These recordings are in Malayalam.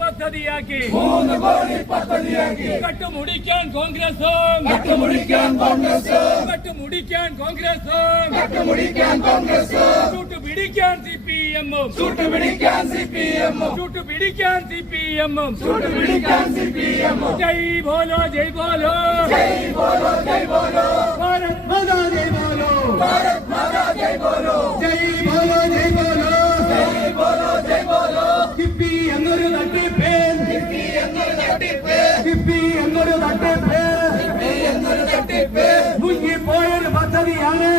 പദ്ധതിയാക്കി കട്ടുമുടിക്കാൻ കോൺഗ്രസും ചൂട്ടുപിടിക്കാൻ സിപിഎമ്മും ജയ് ബോലോ ജയ് ബോലോ ഭാരത് മാതാ ജയ് ബോലോ ജയ് ബോലോ ജയ് ബോലോ സിപി എന്നൊരു തട്ടിപ്പ് മുങ്ങിപ്പോയൊരു പദ്ധതിയാണ്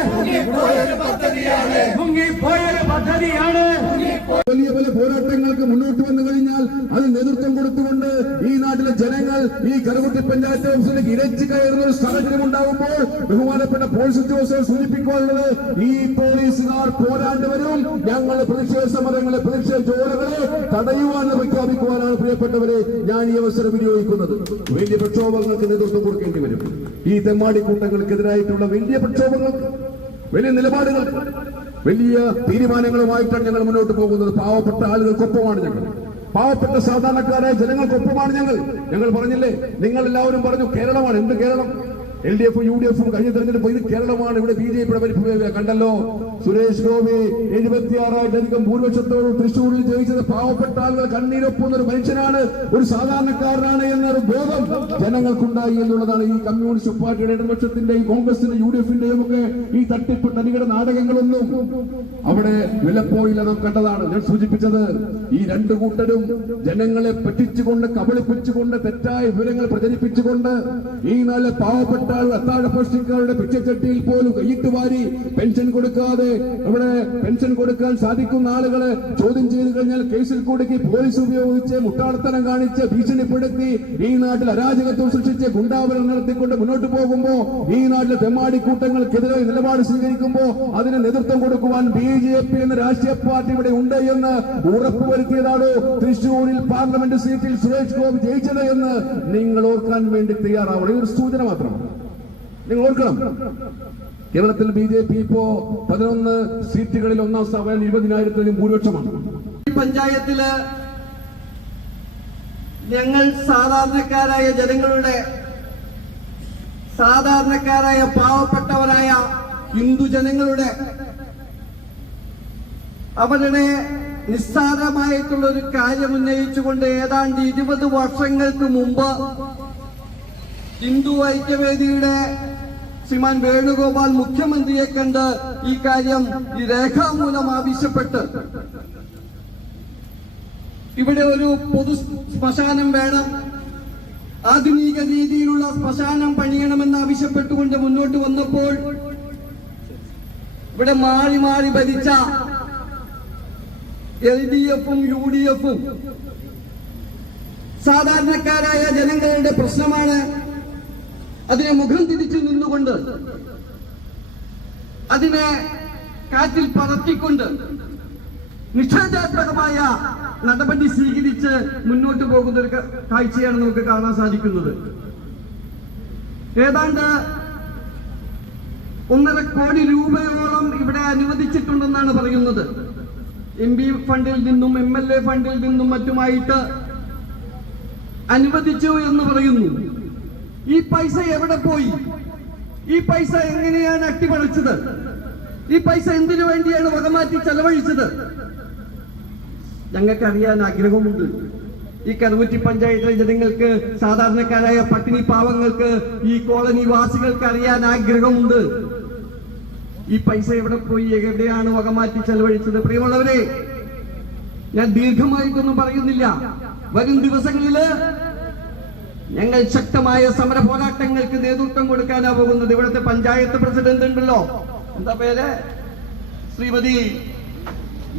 വലിയ പോരാട്ടങ്ങൾക്ക് മുന്നോട്ട് വന്നു കഴിഞ്ഞാൽ അത് നേതൃത്വം കൊടുത്തുകൊണ്ട് ഈ നാട്ടിലെ ജനങ്ങൾ ഈ കറുകുട്ടി പഞ്ചായത്ത് ഓഫീസിലേക്ക് ഇരച്ചു കയറുന്ന ഒരു സാഹചര്യം ഉണ്ടാകുമ്പോൾ ബഹുമാനപ്പെട്ട പോലീസ് ഉദ്യോഗസ്ഥർ സൂചിപ്പിക്കാനുള്ളത് ഈ പോലീസുകാർ പോരാണ്ട് വരും. ഞങ്ങൾ പ്രതിഷേധ സമരങ്ങളെ പ്രതിഷേധ ജോലകളെ തടയുവാനെന്ന് പ്രഖ്യാപിക്കുവാനാണ് പ്രിയപ്പെട്ടവരെ ഞാൻ ഈ അവസരം വിനിയോഗിക്കുന്നത്. വലിയ പ്രക്ഷോഭങ്ങൾക്ക് നേതൃത്വം കൊടുക്കേണ്ടി വരും. ഈ തെമ്മാടി കൂട്ടങ്ങൾക്കെതിരായിട്ടുള്ള വലിയ പ്രക്ഷോഭങ്ങൾക്ക്, വലിയ നിലപാടുകൾ, വലിയ തീരുമാനങ്ങളുമായിട്ടാണ് ഞങ്ങൾ മുന്നോട്ട് പോകുന്നത്. പാവപ്പെട്ട ആളുകൾക്കൊപ്പമാണ് ഞങ്ങൾ, പാവപ്പെട്ട സാധാരണക്കാരായ ജനങ്ങൾക്കൊപ്പമാണ് ഞങ്ങൾ പറഞ്ഞില്ലേ, നിങ്ങൾ എല്ലാവരും പറഞ്ഞു കേരളമാണ്. എന്ത് കേരളം? LDF UDF കഴിഞ്ഞ തെരഞ്ഞെടുപ്പ് ഇത് കേരളമാണ്. ഇവിടെ BJP കണ്ടല്ലോ. സുരേഷ് ഗോപി 76,000 ഭൂരിപക്ഷത്തോട് തൃശ്ശൂരിൽ ജയിച്ചത് പാവപ്പെട്ട ആളുകൾ കണ്ണീരൊപ്പുന്ന ഒരു മനുഷ്യനാണ്, ഒരു സാധാരണക്കാരനാണ് എന്നൊരു ബോധം ജനങ്ങൾക്കുണ്ടായി എന്നുള്ളതാണ്. ഈ കമ്മ്യൂണിസ്റ്റ് പാർട്ടിയുടെ, ഇടതുപക്ഷത്തിന്റെയും കോൺഗ്രസിന്റെ UDF-ന്റെയും ഒക്കെ ഈ തട്ടിപ്പ് തനികട നാടകങ്ങളൊന്നും അവിടെ വിലപ്പോയില്ല. നാം കണ്ടതാണ്. ഞാൻ സൂചിപ്പിച്ചത് ഈ രണ്ടു കൂട്ടരും ജനങ്ങളെ പറ്റിച്ചുകൊണ്ട്, കബളിപ്പിച്ചുകൊണ്ട്, തെറ്റായ വിവരങ്ങൾ പ്രചരിപ്പിച്ചുകൊണ്ട് ഈ നാല് പാവപ്പെട്ട അത്താഴ പോസ്റ്റിക്കാരുടെ പിച്ചച്ചട്ടിയിൽ പോലും കൈയിട്ട് വാരി പെൻഷൻ കൊടുക്കാതെ ഇവിടെ പെൻഷൻ കൊടുക്കാൻ സാധിക്കുന്ന ആളുകളെ ചോദ്യം ചെയ്തു കഴിഞ്ഞാൽ കേസിൽ കുടുക്കി പോലീസ് ഉപയോഗിച്ച് മുട്ടാളത്തനം കാണിച്ച് ഭീഷണിപ്പെടുത്തി ഈ നാട്ടിൽ അരാജകത്വം സൃഷ്ടിച്ച് ഗുണ്ടാവലം നടത്തിക്കൊണ്ട് മുന്നോട്ട് പോകുമ്പോ ഈ നാട്ടിലെ തെമ്മാടിക്കൂട്ടങ്ങൾക്കെതിരെ നിലപാട് സ്വീകരിക്കുമ്പോ അതിന് നേതൃത്വം കൊടുക്കുവാൻ BJP എന്ന രാഷ്ട്രീയ പാർട്ടി ഇവിടെ ഉണ്ട് എന്ന് ഉറപ്പുവരുത്തിയതാണോ തൃശൂരിൽ പാർലമെന്റ് സീറ്റിൽ സുരേഷ് ഗോപി ജയിച്ചത് എന്ന് നിങ്ങൾ ഓർക്കാൻ വേണ്ടി തയ്യാറാവണം. ഒരു സൂചന മാത്രമാണ്. നിങ്ങൾ ഓർക്കണം, കേരളത്തിൽ BJP ഇപ്പോ 11 സീറ്റുകളിൽ ഒന്നാം സ്ഥാനം 20,000 ഭൂരിപക്ഷമാണ്. പഞ്ചായത്തില് ഞങ്ങൾ സാധാരണക്കാരായ പാവപ്പെട്ടവരായ ഹിന്ദു ജനങ്ങളുടെ അവരുടെ നിസ്സാരമായിട്ടുള്ള ഒരു കാര്യം ഉന്നയിച്ചുകൊണ്ട് ഏതാണ്ട് 20 വർഷങ്ങൾക്ക് മുമ്പ് ഹിന്ദു ഐക്യവേദിയുടെ ശ്രീമാൻ വേണുഗോപാൽ മുഖ്യമന്ത്രിയെ കണ്ട് ഈ കാര്യം രേഖാമൂലം ആവശ്യപ്പെട്ട് ഇവിടെ ഒരു പൊതു ശ്മശാനം വേണം, ആധുനിക രീതിയിലുള്ള ശ്മശാനം പണിയണമെന്ന് ആവശ്യപ്പെട്ടുകൊണ്ട് മുന്നോട്ട് വന്നപ്പോൾ ഇവിടെ മാറി മാറി ഭരിച്ച LDF-ഉം UDF-ഉം സാധാരണക്കാരായ ജനങ്ങളുടെ പ്രശ്നമാണ്, അതിനെ മുഖം തിരിച്ചു നിന്നുകൊണ്ട് അതിനെ കാറ്റിൽ പറത്തിക്കൊണ്ട് നിഷേധാത്മകമായ നടപടി സ്വീകരിച്ച് മുന്നോട്ട് പോകുന്ന ഒരു കാഴ്ചയാണ് നമുക്ക് കാണാൻ സാധിക്കുന്നത്. ഏതാണ്ട് 1.5 കോടി രൂപയോളം ഇവിടെ അനുവദിച്ചിട്ടുണ്ടെന്നാണ് പറയുന്നത്. MP ഫണ്ടിൽ നിന്നും MLA ഫണ്ടിൽ നിന്നും മറ്റുമായിട്ട് അനുവദിച്ചു എന്ന് പറയുന്നു. ഈ പൈസ എവിടെ പോയി? ഈ പൈസ എങ്ങനെയാണ് അട്ടിമറിച്ചത്? ഈ പൈസ എന്തിനു വേണ്ടിയാണ് വകമാറ്റി ചെലവഴിച്ചത്? ഞങ്ങൾക്കറിയാൻ ആഗ്രഹമുണ്ട്. ഈ കറുകുറ്റി പഞ്ചായത്തിലെ ജനങ്ങൾക്ക്, സാധാരണക്കാരായ പട്ടിണി പാവങ്ങൾക്ക്, ഈ കോളനി വാസികൾക്ക് അറിയാൻ ആഗ്രഹമുണ്ട്. ഈ പൈസ എവിടെ പോയി, എവിടെയാണ് വകമാറ്റി ചെലവഴിച്ചത്? പ്രിയമുള്ളവരെ, ഞാൻ ദീർഘമായിട്ടൊന്നും പറയുന്നില്ല. വരും ദിവസങ്ങളില് ഞങ്ങൾ ശക്തമായ സമര പോരാട്ടങ്ങൾക്ക് നേതൃത്വം കൊടുക്കാനാ പോകുന്നത്. ഇവിടുത്തെ പഞ്ചായത്ത് പ്രസിഡന്റ് ഉണ്ടല്ലോ, എന്താ പേര്, ശ്രീമതി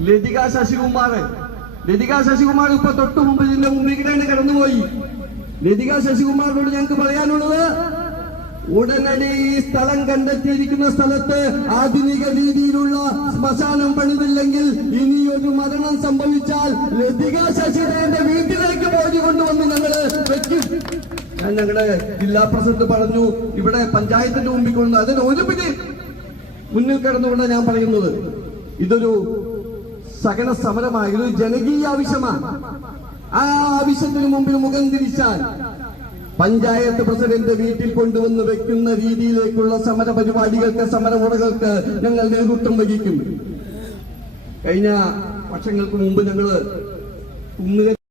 ലതിക ശശികുമാർ. ഇപ്പൊ തൊട്ടു മുമ്പ് ഇതിന്റെ മുമ്പിലാണ് കടന്നുപോയി. ലതിക ശശികുമാറിനോട് ഞങ്ങൾക്ക് പറയാനുള്ളത്, ഉടനടി ഈ സ്ഥലം കണ്ടെത്തിയിരിക്കുന്ന സ്ഥലത്ത് ആധുനിക രീതിയിലുള്ള ശ്മശാനം പണിതില്ലെങ്കിൽ ഇനിയൊരു മരണം സംഭവിച്ചാൽ ലതിക ശശിധരന്റെ വീട്ടിലേക്ക് പോയി കൊണ്ടുവന്ന് ഞങ്ങള് വെക്കും. ഞാൻ ഞങ്ങളുടെ ജില്ലാ പ്രസിഡന്റ് പറഞ്ഞു, ഇവിടെ പഞ്ചായത്തിന്റെ മുമ്പിൽ കൊണ്ട് അതിന് ഒരു മുന്നിൽ കിടന്നുകൊണ്ട് ഞാൻ പറയുന്നത്, ഇതൊരു സഹന സമരമാണ്, ഇതൊരു ജനകീയ ആവശ്യമാണ്. ആ ആവശ്യത്തിന് മുമ്പിൽ മുഖം തിരിച്ചാൽ പഞ്ചായത്ത് പ്രസിഡന്റ് വീട്ടിൽ കൊണ്ടുവന്ന് വെക്കുന്ന രീതിയിലേക്കുള്ള സമര പരിപാടികൾക്ക്, സമരമുറകൾക്ക് ഞങ്ങൾ നേതൃത്വം വഹിക്കും. കഴിഞ്ഞ വർഷങ്ങൾക്ക് മുമ്പ് ഞങ്ങള്